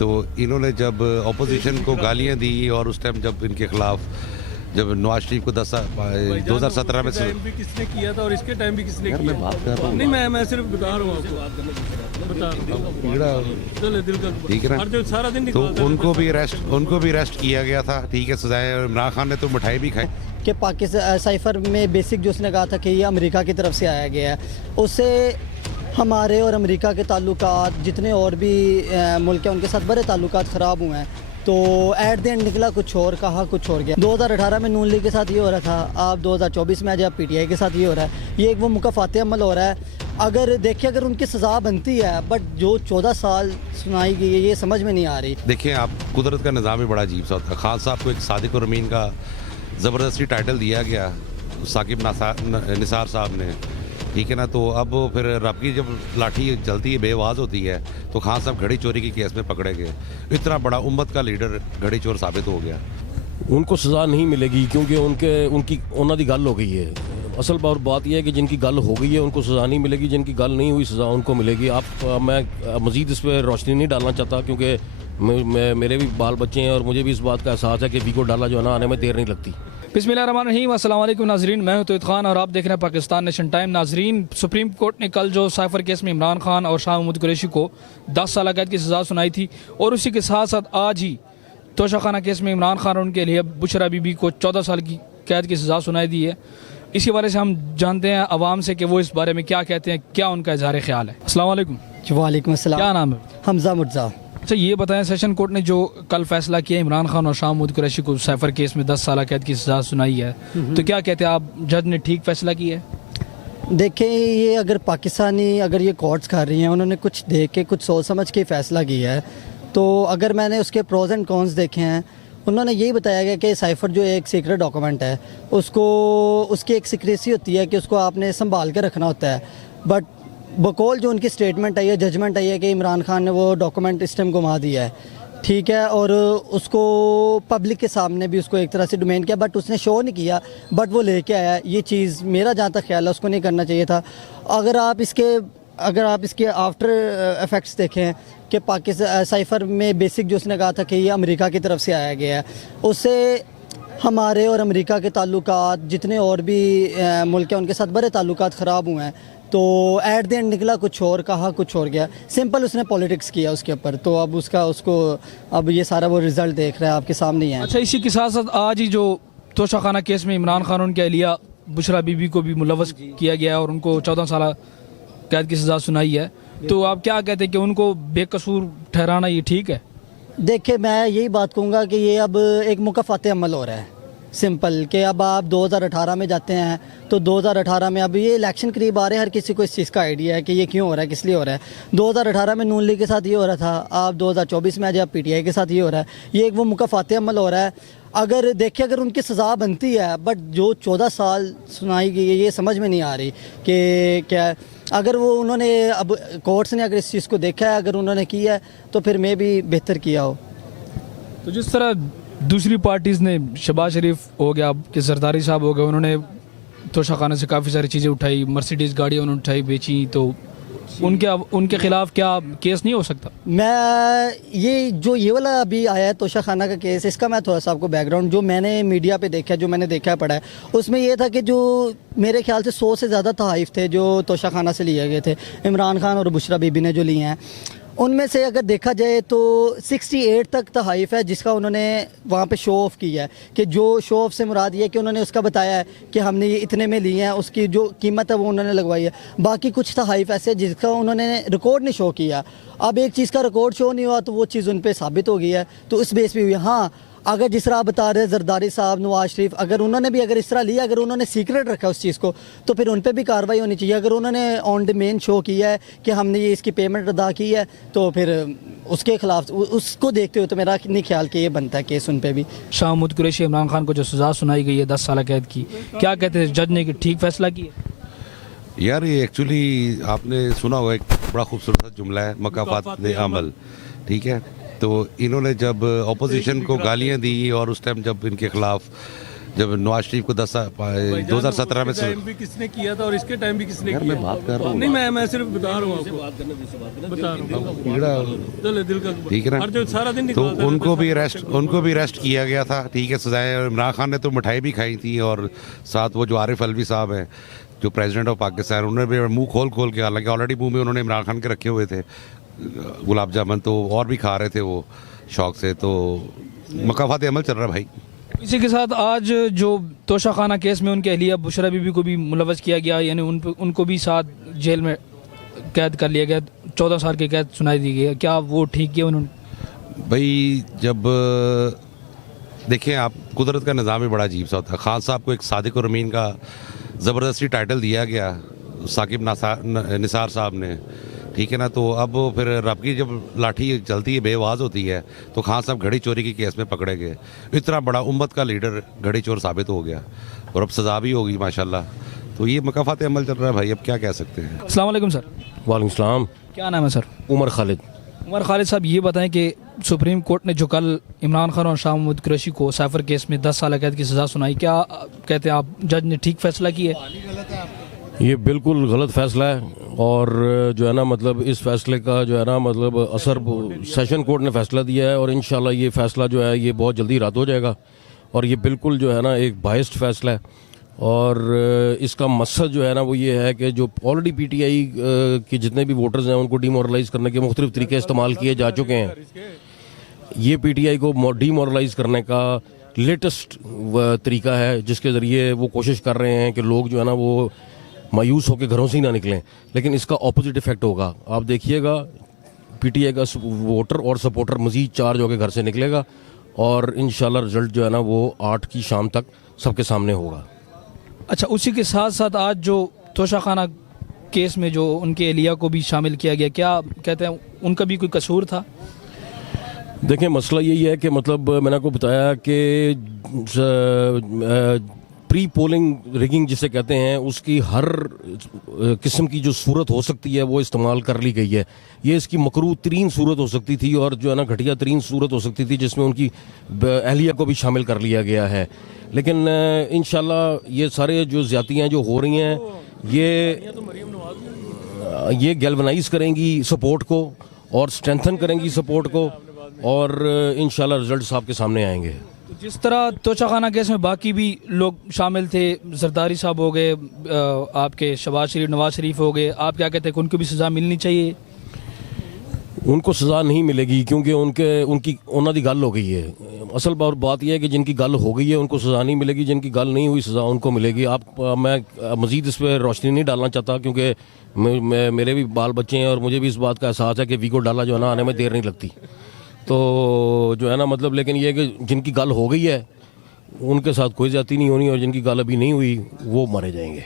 तो इन्होंने जब अपोजिशन को गालियां दी और उस टाइम जब इनके खिलाफ जब नवाज शरीफ को 2017 में टाइम भी किसने किया था और इसके टाइम भी किसने यार किया? मैं बात कर रहा हूँ नहीं, मैं सिर्फ बता रहा हूँ आपको, बता रहा हूँ। चलो दिल का ठीक है ना? हर जो सारा दिन तो निकालता है, उनको भी अरेस्ट किया गया था। ठीक है, सजाएं। इमरान खान ने तो मिठाई भी खाई। कि पाकिस्तान साइफर में बेसिक जो उसने कहा था कि ये अमेरिका की तरफ से आया गया है, उससे हमारे और अमेरिका के ताल्लुकात जितने और भी मुल्क हैं उनके साथ बड़े ताल्लुकात ख़राब हुए हैं। तो एट द एंड निकला कुछ और, कहा कुछ और गया। 2018 में नून लीग के साथ ये हो रहा था, आप 2024 में आज आप पीटीआई के साथ ये हो रहा है। ये एक वो मुकाफात अमल हो रहा है। अगर देखिए, अगर उनकी सज़ा बनती है, बट जो 14 साल सुनाई गई है ये समझ में नहीं आ रही। देखिए, आप कुदरत का निज़ाम ही बड़ा अजीब सा होता है। खान साहब को एक सादिक और अमीन का ज़बरदस्ती टाइटल दिया गया साकिब निसार साहब ने। ठीक है ना? तो अब फिर रब की जब लाठी चलती है, बेआवाज़ होती है, तो खान साहब घड़ी चोरी के केस में पकड़े गए। इतना बड़ा उम्मत का लीडर घड़ी चोर साबित हो गया। उनको सज़ा नहीं मिलेगी क्योंकि उनकी उन्होंने गल हो गई है। असल बात यह है कि जिनकी गल हो गई है उनको सज़ा नहीं मिलेगी, जिनकी गल नहीं हुई सज़ा उनको मिलेगी। मैं मज़ीद इस पर रोशनी नहीं डालना चाहता क्योंकि मेरे भी बाल बच्चे हैं और मुझे भी इस बात का एहसास है कि वीको डाला जो है ना आने में देर नहीं लगती। बिस्मिल्लाहिर्रहमानिर्रहीम, अस्सलाम वालेकुम नाजरीन, मैं हूं तोहिद खान और आप देख रहे हैं पाकिस्तान नेशन टाइम। नाजरीन, सुप्रीम कोर्ट ने कल जो साइफर केस में इमरान खान और शाह महमूद कुरैशी को 10 साल कैद की सज़ा सुनाई थी, और उसी के साथ साथ आज ही तोशाखाना केस में इमरान खान और उनके लिए बुशरा बीबी को 14 साल की कैद की सज़ा सुनाई दी है। इसी बारे से हम जानते हैं आवाम से कि वो इस बारे में क्या कहते हैं, क्या उनका इजहार ख्याल है। अस्सलाम वालेकुम। वालेकुम अस्सलाम। क्या नाम है? हमजा मुर्जा। अच्छा, ये बताएं, सेशन कोर्ट ने जो कल फैसला किया इमरान खान और शाह महमूद कुरैशी को साइफर केस में 10 साल कैद की सज़ा सुनाई है, तो क्या कहते हैं आप, जज ने ठीक फैसला किया है? देखें, ये अगर पाकिस्तानी अगर ये कोर्ट्स कर रही हैं, उन्होंने कुछ देख के कुछ सोच समझ के फ़ैसला किया है। तो अगर मैंने उसके प्रोज एंड कॉन्स देखे हैं, उन्होंने यही बताया गया कि साइफर जो एक सीक्रेट डॉक्यूमेंट है, उसकी एक सीक्रेसी होती है कि उसको आपने संभाल के रखना होता है। बट बकौल जो उनकी स्टेटमेंट है, ये जजमेंट है कि इमरान खान ने वो डॉक्यूमेंट इस टाइम घुमा दिया है। ठीक है, और उसको पब्लिक के सामने भी उसको एक तरह से डोमेन किया, बट उसने शो नहीं किया, बट वो लेके आया। ये चीज़ मेरा जहाँ तक ख्याल है उसको नहीं करना चाहिए था। अगर आप इसके आफ्टर इफ़ेक्ट्स देखें कि पाकिस्तान साइफर में बेसिक जो उसने कहा था कि ये अमेरिका की तरफ से आया गया है, उससे हमारे और अमेरिका के ताल्लुकात जितने और भी मुल्क हैं उनके साथ बड़े ताल्लुकात ख़राब हुए हैं। तो एट द एंड निकला कुछ और, कहा कुछ और गया। सिंपल उसने पॉलिटिक्स किया उसके ऊपर। तो अब अब ये सारा वो रिज़ल्ट देख रहा है, आपके सामने ही है। अच्छा, इसी के साथ साथ आज ही जो तोशाखाना केस में इमरान खान उनके अहलिया बुशरा बीबी को भी मुलव्वस किया गया है और उनको 14 साल कैद की सज़ा सुनाई है, तो आप क्या कहते हैं कि उनको बेकसूर ठहराना ये ठीक है? देखिए, मैं यही बात कहूँगा कि ये अब एक मुकाफात अमल हो रहा है। सिंपल कि अब आप 2018 में जाते हैं तो 2018 में अब ये इलेक्शन करीब आ रहे हैं, हर किसी को इस चीज़ का आइडिया है कि ये क्यों हो रहा है, किस लिए हो रहा है। 2018 में नून लीग के साथ ये हो रहा था, आप 2024 में आज आप पीटीआई के साथ ये हो रहा है। ये एक वो मुकाफात अमल हो रहा है। अगर देखिए, अगर उनकी सज़ा बनती है, बट जो 14 साल सुनाई गई है ये समझ में नहीं आ रही कि क्या। अगर वो उन्होंने अब कोर्ट्स ने अगर इस चीज़ को देखा है, अगर उन्होंने किया है, तो फिर मैं भी बेहतर किया हो। तो जिस तरह दूसरी पार्टीज़ ने, शहबाज शरीफ हो गया, कि जरदारी साहब हो गए, उन्होंने तोशाखाना से काफ़ी सारी चीज़ें उठाई, मर्सिडीज़ गाड़ियाँ उन्होंने उठाई, बेची, तो उनके खिलाफ क्या केस नहीं हो सकता? मैं ये वाला अभी आया है तोशाखाना का केस, इसका मैं थोड़ा सा आपको बैकग्राउंड जो मैंने मीडिया पे देखा है, जो मैंने देखा है पढ़ा है, उसमें ये था कि जो मेरे ख्याल से 100 से ज़्यादा तहाइफ थे जो तोशाखाना से लिए गए थे, इमरान खान और बुशरा बीबी ने जो लिए हैं, उनमें से अगर देखा जाए तो 68 तक तहाइफ है जिसका उन्होंने वहाँ पे शो ऑफ किया है। कि जो शो ऑफ से मुराद ये है कि उन्होंने उसका बताया है कि हमने ये इतने में लिए हैं, उसकी जो कीमत है वो उन्होंने लगवाई है। बाकी कुछ तहाइफ ऐसे जिसका उन्होंने रिकॉर्ड नहीं शो किया। अब एक चीज़ का रिकॉर्ड शो नहीं हुआ तो वो चीज़ उन पर साबित हो गई है, तो इस बेस पे हुई। हाँ, अगर जिस तरह आप बता रहे जरदारी साहब, नवाज शरीफ, अगर उन्होंने भी अगर इस तरह लिया, अगर उन्होंने सीक्रेट रखा उस चीज़ को, तो फिर उन पर भी कार्रवाई होनी चाहिए। अगर उन्होंने ऑन डिमेंड शो किया है कि हमने ये इसकी पेमेंट अदा की है, तो फिर उसके खिलाफ उसको देखते हुए तो मेरा नहीं ख्याल कि ये बनता है केस उन पर भी। शाह महमूद कुरैशी इमरान खान को जो सज़ा सुनाई गई है 10 साल कैद की, क्या कहते हैं, जज ने कि ठीक फैसला किया? यार, ये एक्चुअली आपने सुना होगा, एक बड़ा खूबसूरत जुमला है, मुकाफात अमल। ठीक है, तो इन्होंने जब अपोजिशन को गालियां दी और उस टाइम जब इनके खिलाफ जब नवाज शरीफ को 2017 में टाइम भी किसने किया था और इसके टाइम भी किसने यार किया? मैं बात कर रहा हूँ। नहीं, मैं सिर्फ बता रहा हूँ आपको, बता रहा हूँ। चलो दिल का ठीक है ना, हर जो सारा दिन तो निकालता है, उनको भी अरेस्ट किया गया था। ठीक है, सजाएं। इमरान खान ने तो मिठाई भी खाई थी, और साथ वो जो आरिफ अलवी साहब हैं जो प्रेसिडेंट ऑफ पाकिस्तान, उन्होंने भी मुंह खोल के, हालांकि ऑलरेडी मुंह में उन्होंने इमरान खान के रखे हुए थे गुलाब जामुन, तो और भी खा रहे थे वो शौक से। तो मकाफात अमल चल रहा है भाई। इसी के साथ आज जो तोशा खाना केस में उनके अहलिया बुशरा बीबी को भी मुलव्वस किया गया, यानी उनको भी साथ जेल में कैद कर लिया गया, 14 साल की कैद सुनाई दी गई है। क्या वो ठीक किया उन्होंने? भाई जब देखें आप, कुदरत का निज़ाम ही बड़ा अजीब सा होता है। खान साहब को एक सादिक और अमीन का ज़बरदस्ती टाइटल दिया गया साकिब निसार साहब ने, ठीक है ना। तो अब फिर रब की जब लाठी चलती है, बेआवाज़ होती है, तो खान साहब घड़ी चोरी के केस में पकड़े गए। इतना बड़ा उम्मत का लीडर घड़ी चोर साबित हो गया, और अब सज़ा भी होगी माशाल्लाह। तो ये मकाफात अमल चल रहा है भाई, अब क्या कह सकते हैं। अस्सलाम वालेकुम सर। वालेकुम सलाम। क्या नाम है सर? उमर खालिद। उमर खालिद साहब, ये बताएं कि सुप्रीम कोर्ट ने जो कल इमरान खान और शाह महमूद कुरैशी को साइफर केस में 10 साल कैद की सज़ा सुनाई, क्या कहते हैं आप, जज ने ठीक फैसला किया है? ये बिल्कुल गलत फैसला है, और जो है ना मतलब इस फैसले का जो है ना मतलब असर सेशन कोर्ट ने फैसला दिया है, और इंशाल्लाह ये फैसला जो है ये बहुत जल्दी रद्द हो जाएगा। और ये बिल्कुल जो है ना एक बाइस्ड फैसला है, और इसका मकसद जो है ना वो ये है कि जो ऑलरेडी पीटीआई के जितने भी वोटर्स हैं उनको डीमोरलाइज करने के मुख्तलिफ तरीके इस्तेमाल किए जा चुके हैं। ये पीटीआई को डीमोरलाइज करने का लेटेस्ट तरीका है, जिसके ज़रिए वो कोशिश कर रहे हैं कि लोग जो है ना वो मायूस होकर घरों से ही ना निकलें। लेकिन इसका ऑपोजिट इफेक्ट होगा, आप देखिएगा पीटीआई का वोटर और सपोर्टर मज़ीद चार्ज होकर घर से निकलेगा, और इंशाल्लाह रिजल्ट जो है ना वो 8 की शाम तक सबके सामने होगा। अच्छा, उसी के साथ साथ आज जो तोशा खाना केस में जो उनके एहलिया को भी शामिल किया गया, क्या कहते हैं उनका भी कोई कसूर था? देखिए मसला यही है कि मतलब मैंने आपको बताया कि प्री पोलिंग रिगिंग जिसे कहते हैं, उसकी हर किस्म की जो सूरत हो सकती है वो इस्तेमाल कर ली गई है। ये इसकी मकरूह तरीन सूरत हो सकती थी, और जो है ना घटिया तरीन सूरत हो सकती थी, जिसमें उनकी अहलिया को भी शामिल कर लिया गया है। लेकिन इंशाल्लाह ये सारे जो ज़्यादतियाँ जो हो रही हैं ये गैल्वनाइज करेंगी सपोर्ट को और स्ट्रेंथन करेंगी सपोर्ट को, और इंशाल्लाह रिजल्ट आपके सामने आएंगे। जिस तरह तोशा खाना केस में बाकी भी लोग शामिल थे, जरदारी साहब हो गए, आपके शहबाज शरीफ, नवाज शरीफ हो गए, आप क्या कहते हैं कि उनको भी सज़ा मिलनी चाहिए? उनको सज़ा नहीं मिलेगी, क्योंकि उनकी उन्होंने गल हो गई है। असल बात यह है कि जिनकी गल हो गई है उनको सज़ा नहीं मिलेगी, जिनकी गल नहीं हुई सज़ा उनको मिलेगी। मैं मज़ीद इस पर रोशनी नहीं डालना चाहता, क्योंकि मेरे भी बाल बच्चे हैं और मुझे भी इस बात का एहसास है कि वीको डाला जो है ना आने में देर नहीं लगती। तो जो है ना मतलब, लेकिन ये है कि जिनकी गल हो गई है उनके साथ कोई ज़्यादती नहीं होनी, और जिनकी गल अभी नहीं हुई वो मारे जाएंगे।